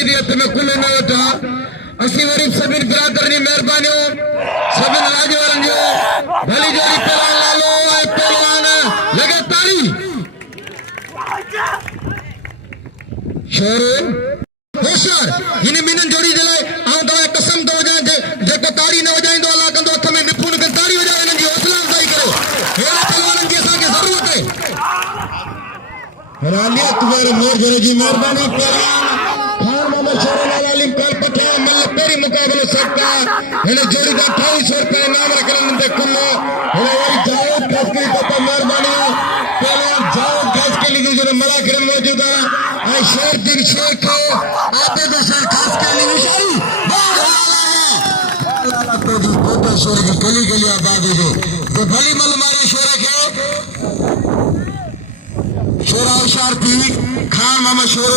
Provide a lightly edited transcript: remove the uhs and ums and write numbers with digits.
शरीयत में कुल न वठा असी वरी सभिन बिरादरनि मेहरबानी सभिन राजवारन जो भली जोड़ी पहलवान लालो ऐं पहलवान लगे ताड़ी शोर होशियार इन मिनन जोड़ी जे लाइ आउं तव्हां कसम थो वॼां जेको ताड़ी न वॼाईंदो अलाह कंदो हथ में निपुण खे ताड़ी वॼाए हिननि जी हौसला अफ़ज़ाई करो अहिड़े पहलवाननि जी असांखे ज़रूरत आहे रालियत वारे मोर जरे जी मेहरबानी पहलवान खान मोहम्मद शोरलाल अलीम काल पठा मल पेरी मुकाबलो सबका हिन जोड़ी का 2800 रुपया इनाम रखल ते कुल हिन वरी जावेद खसकी तो मेहरबानी पहलवान जावेद खसकी जी जो मलाखिर मौजूद है ऐं शेरदीन शेख आबिद हुसैन खसकी निशानी तो जी कोटे शोर जी गली गली आबाद हो तो भली मल मारे शोर के शोरा होशियार थी खान मोहम्मद शोर